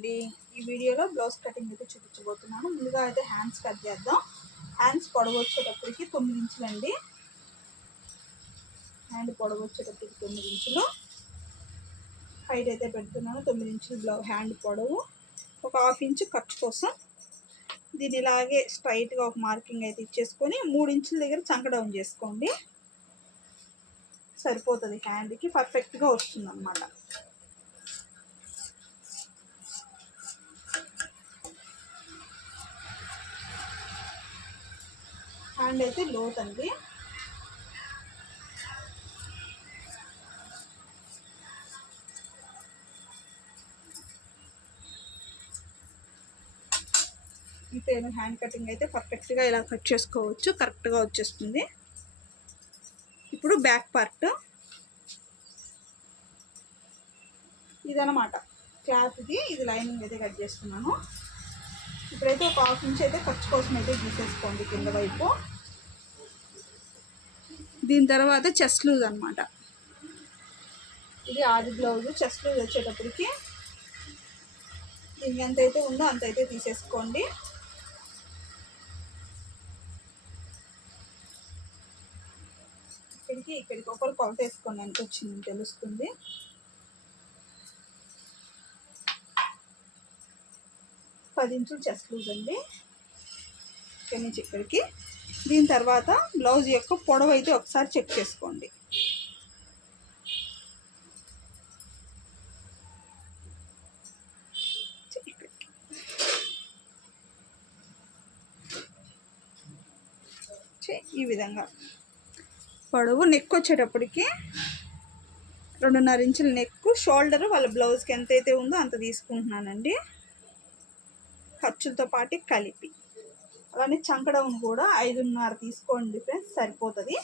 అండి. ఈ వీడియోలో బ్లౌజ్ కటింగ్ అయితే చూపించబోతున్నాను. ముందుగా అయితే హ్యాండ్స్ కట్ చేద్దాం. హ్యాండ్స్ పొడవు వచ్చేటప్పటికి 9 ఇంచులు అండి. హ్యాండ్ పొడవు వచ్చేటప్పటికి 9 ఇంచులు హైట్ అయితే పెడుతున్నాను. 9 ఇంచులు హ్యాండ్ పొడవు, ఒక 1/2 ఇంచు ఖర్చు కోసం దీన్ని ఇలాగే స్ట్రైట్గా ఒక మార్కింగ్ అయితే ఇచ్చేసుకొని 3 ఇంచుల దగ్గర చంక డౌన్ చేసుకోండి. సరిపోతుంది, హ్యాండ్కి పర్ఫెక్ట్గా వస్తుంది అన్నమాట. హ్యాండ్ అయితే లోతండి. ఇంతే, హ్యాండ్ కటింగ్ అయితే పర్ఫెక్ట్గా ఇలా కట్ చేసుకోవచ్చు, కరెక్ట్గా వచ్చేస్తుంది. ఇప్పుడు బ్యాక్ పార్ట్ ఇదనమాట క్లాత్, ఇది లైనింగ్ అయితే కట్ చేస్తున్నాను. ఇప్పుడైతే ఒక 1/2 ఇంచ్ అయితే ఖర్చు కోసం అయితే గీసేసుకోండి కింద వైపు. దీని తర్వాత చెస్ట్ లూజ్ అనమాట. ఇది ఆది బ్లౌజ్. చెస్ట్ లూజ్ వచ్చేటప్పటికి దీనికి ఎంతైతే ఉందో అంతైతే తీసేసుకోండి. ఇక్కడికి ఒకరు కొలత వేసుకోండి, ఎంత వచ్చిందని తెలుస్తుంది. పది ఇంచులు చెస్ట్ లూజ్ అండి, ఇక్కడి నుంచి ఇక్కడికి. దీని తర్వాత బ్లౌజ్ యొక్క పొడవు అయితే ఒకసారి చెక్ చేసుకోండి. ఈ విధంగా పొడవు. నెక్ వచ్చేటప్పటికి 2.5 ఇంచుల నెక్. షోల్డర్ వాళ్ళ బ్లౌజ్కి ఎంతైతే ఉందో అంత తీసుకుంటున్నానండి, ఖర్చులతో పాటు కలిపి. అలానే చంక డౌన్ కూడా 5.5 తీసుకోండి ఫ్రెండ్స్, సరిపోతుంది.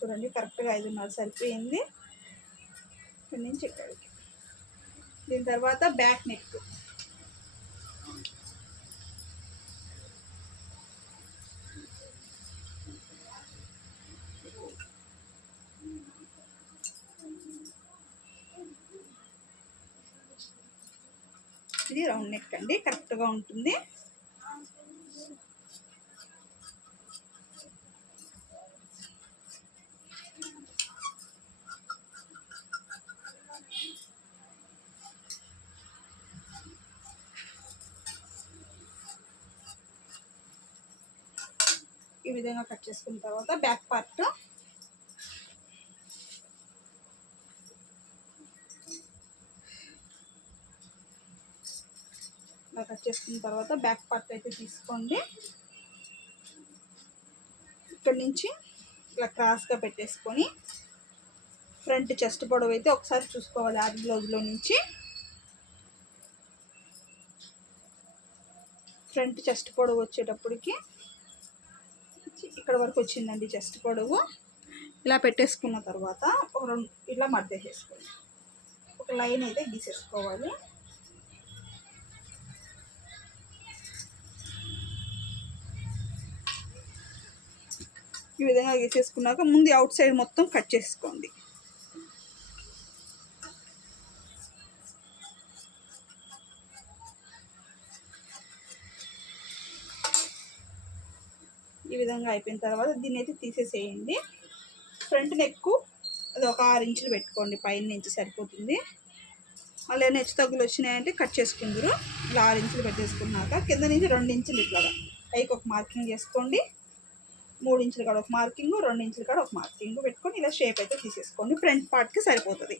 చూడండి, కరెక్ట్గా 5.5 సరిపోయింది ఇక్కడి నుంచి ఇక్కడికి. దీని తర్వాత బ్యాక్ నెక్. ఇది రౌండ్ నెక్ అండి, కరెక్ట్గా ఉంటుంది. ఈ విధంగా కట్ చేసుకున్న తర్వాత బ్యాక్ పార్ట్ ఇలా కట్ చేసుకున్న తర్వాత బ్యాక్ పార్ట్ అయితే తీసుకోండి. ఇక్కడి నుంచి ఇలా క్రాస్గా పెట్టేసుకొని ఫ్రంట్ చెస్ట్ పొడవు అయితే ఒకసారి చూసుకోవాలి. ఆది బ్లౌజ్లో నుంచి ఫ్రంట్ చెస్ట్ పొడవు వచ్చేటప్పటికి ఇక్కడ వరకు వచ్చిందండి చెస్ట్ పొడవు. ఇలా పెట్టేసుకున్న తర్వాత ఒక 2 ఇలా మడతేసేసుకోండి. ఒక లైన్ అయితే గీసేసుకోవాలి. ఈ విధంగా గీసేసుకున్నాక ముందు అవుట్ సైడ్ మొత్తం కట్ చేసుకోండి. ఈ విధంగా అయిపోయిన తర్వాత దీన్ని అయితే తీసేసేయండి. ఫ్రంట్ నెక్ అది ఒక 6 ఇంచులు పెట్టుకోండి, పైన నుంచి సరిపోతుంది. మళ్ళీ ఏమైనా హెచ్చు తగ్గులు వచ్చినాయంటే కట్ చేసుకుందరు. ఇలా 6 ఇంచులు పెట్టేసుకున్నాక కింద నుంచి 2 ఇంచులు ఇట్లాగా పైకి ఒక మార్కింగ్ చేసుకోండి. 3 ఇంచులు కాడ ఒక మార్కింగ్, 2 ఇంచులు కాడ ఒక మార్కింగ్ పెట్టుకొని ఇలా షేప్ అయితే తీసేసుకోండి. ఫ్రంట్ పార్ట్కి సరిపోతుంది.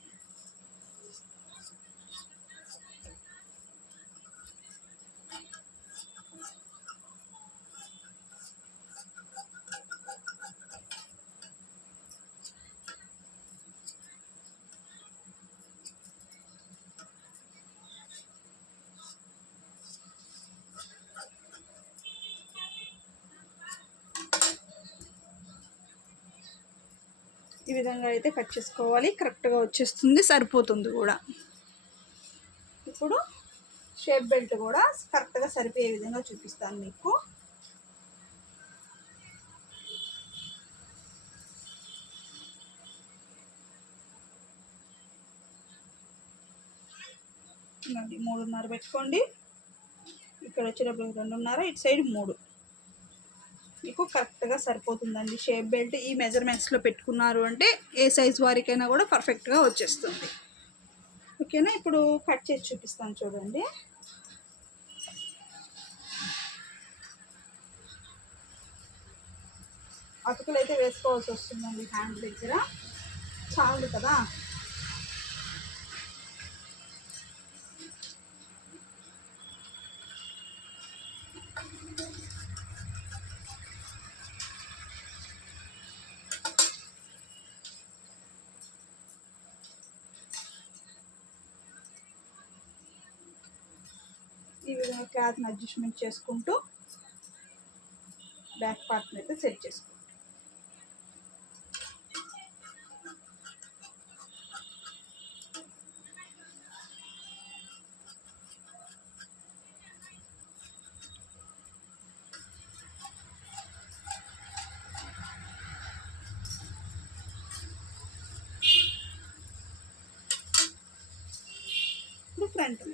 ఈ విధంగా అయితే కట్ చేసుకోవాలి, కరెక్ట్గా వచ్చేస్తుంది, సరిపోతుంది కూడా. ఇప్పుడు షేప్ బెల్ట్ కూడా కరెక్ట్గా సరిపోయే విధంగా చూపిస్తాను మీకు. ఇలాంటి 3.5 పెట్టుకోండి. ఇక్కడ వచ్చేటప్పుడు 2.5, ఇటు సైడ్ 3 మీకు కరెక్ట్గా సరిపోతుందండి. షేప్ బెల్ట్ ఈ మెజర్మెంట్స్లో పెట్టుకున్నారు అంటే ఏ సైజ్ వారికైనా కూడా పర్ఫెక్ట్గా వచ్చేస్తుంది. ఓకేనా, ఇప్పుడు కట్ చేసి చూపిస్తాను చూడండి. అతుకులు అయితే వేసుకోవాల్సి వస్తుందండి హ్యాండ్ దగ్గర, చాలు కదా. ఈ విధంగా క్లాత్ని అడ్జస్ట్మెంట్ చేసుకుంటూ బ్యాక్ పార్ట్ని అయితే సెట్ చేసుకుంటాం. ఇప్పుడు ఫ్రంట్